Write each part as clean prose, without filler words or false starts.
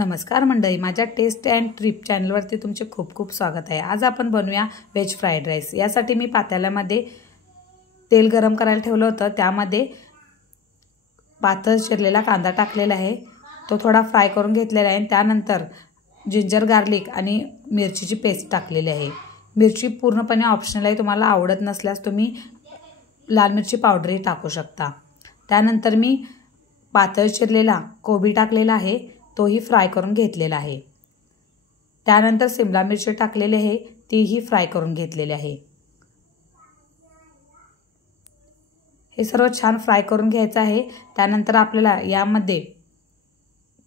नमस्कार मंडळी, माझ्या टेस्ट अँड ट्रिप चॅनलवरती तुमचे खूप खूप स्वागत आहे। आज आपण बनवूया व्हेज फ्राईड राईस। यासाठी मी पातेल्यामध्ये तेल गरम करायला ठेवलं होतं। त्यामध्ये पातळ चिरलेला कांदा टाकलेला आहे, तो थोडा फ्राय करून घेतलेला आहे। त्यानंतर जिंजर गार्लिक आणि मिरचीची पेस्ट टाकलेली आहे। मिरची पूर्णपणे ऑप्शनल आहे, तुम्हाला आवडत नसल्यास तुम्ही लाल मिरची पावडरही टाकू शकता। त्यानंतर मी पातळ चिरलेला कोबी टाकलेला आहे, तोही फ्राय करून घेतलेला आहे। त्यानंतर शिमला मिरची टाकलेली आहे, तीही फ्राय करून घेतलेली आहे। हे सर्व छान फ्राय करून घ्यायचं आहे। त्यानंतर आपल्याला यामध्ये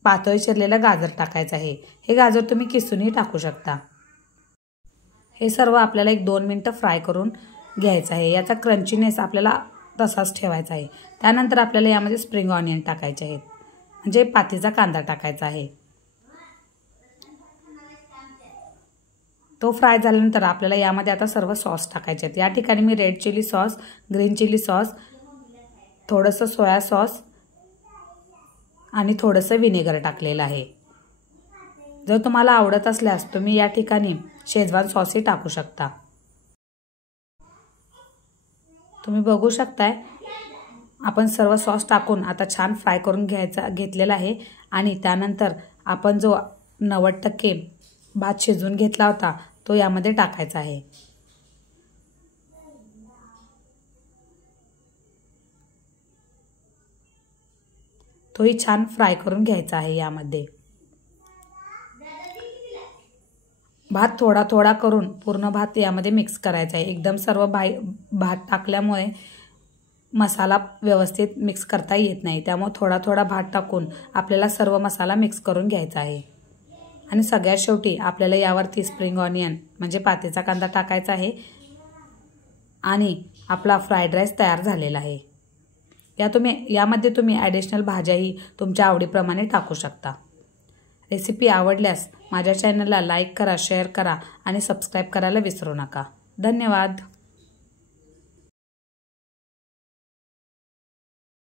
पातळ चिरलेला गाजर टाकायचं आहे। हे गाजर तुम्ही किसूनही टाकू शकता। हे सर्व आपल्याला 1-2 मिनिटं फ्राय करून घ्यायचं आहे। याचा क्रंचीनेस आपल्याला तसाच ठेवायचा आहे। त्यानंतर आपल्याला यामध्ये स्प्रिंग ऑनियन टाकायचे आहेत, म्हणजे पातीचा कांदा टाकायचा आहे। तो फ्राय झाल्यानंतर आपल्याला यामध्ये आता सर्व सॉस टाकायचे आहेत। या ठिकाणी मी red chilli sauce, green chilli sauce, थोडंसं सोया सॉस आणि थोडंसं विनेगर टाकलेलं आहे। जर तुम्हाला आवडत असल्यास तुम्ही या ठिकाणी शेजवान सॉसही टाकू शकता। तुम्ही बघू शकताय, आपण सर्व सॉस टाकून आता छान फ्राय करून घेतलेला आहे। आणि त्यानंतर आपण जो 90% भात शिजवून घेतला होता तो यामध्ये टाकायचा आहे। तोही छान फ्राय करून घ्यायचा आहे। यामध्ये भात थोडा थोडा करून पूर्ण भात यामध्ये मिक्स करायचा आहे। एकदम सर्व भात टाकल्यामुळे मसाला व्यवस्थित मिक्स करता येत नाही, त्यामुळे थोडा थोडा भात टाकून आपल्याला सर्व मसाला मिक्स करून घ्यायचा आहे। आणि सगळ्यात शेवटी आपल्याला यावरती स्प्रिंग ऑनियन म्हणजे पातीचा कांदा टाकायचा आहे आणि आपला फ्राईड राईस तयार झालेला आहे। यामध्ये तुम्ही ॲडिशनल भाज्याही तुमच्या आवडीप्रमाणे टाकू शकता। रेसिपी आवडल्यास माझ्या चॅनलला लाईक करा, शेअर करा आणि सबस्क्राईब करायला विसरू नका। धन्यवाद।